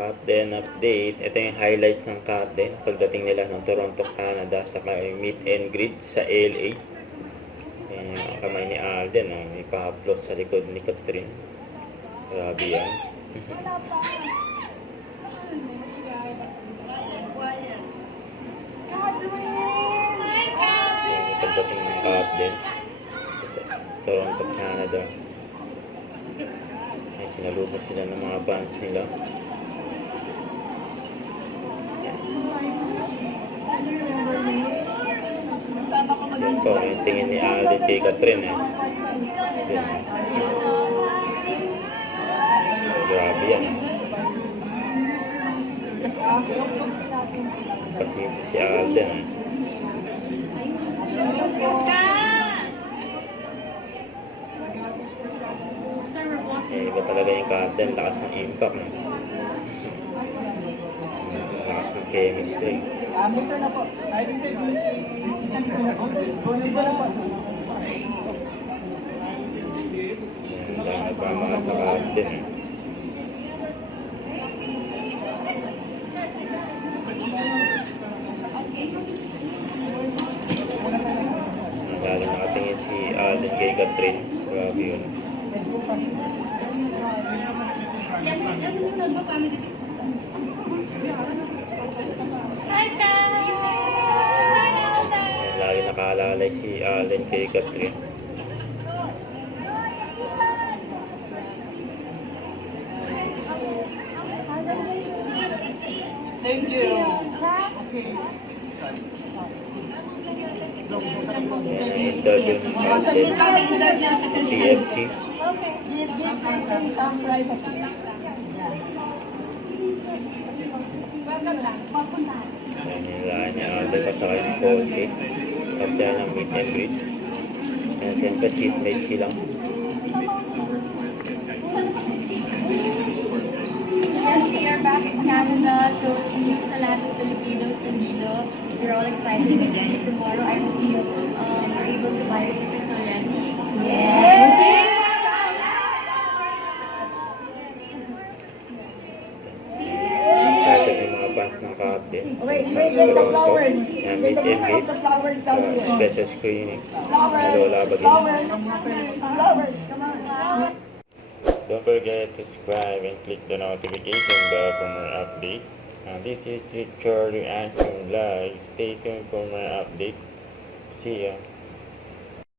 Captain update. Ito yung highlights ng Captain pagdating nila ng Toronto, Canada sa meet and greet sa LA. Ayan yung kamay ni Alden, may pa-upload sa likod ni Catherine. Grabe yan. Ayan yung pagdating ng Captain sa Toronto, Canada. Ayan, sinalubog sila ng mga bands nila. Yan po, yung tingin ni Alden kay Catherine Yan. Grabe yan Pasimple si Alden iba talaga yung Captain, lakas ng impact lakas ng chemistry. Dahil nagmamahal sa Captain lalo nakatingin si Alden kay Catherine. Grabe yun. Lagi nakaalalay si Alden kay Catherine. Thank you. Yan ang interview ng Alden TFC. Yan yung lahat niya Alden at saka yung coach after ng meet and greet. Yan siyempre seatmate silang. We are back in Canada, so see you sa lahat ng Filipinos nandito. We're all excited again. Tomorrow, I hope you are able to buy your tickets already. Yes! Kasi yung mga fans ng Captain. Wait, the flowers. Yan, meet and greet. Special screening. Lola Bagay. Flowers, come on. Don't forget to subscribe and click the notification bell for more updates. This is Richard reaction live. Stay tuned for more updates. See ya.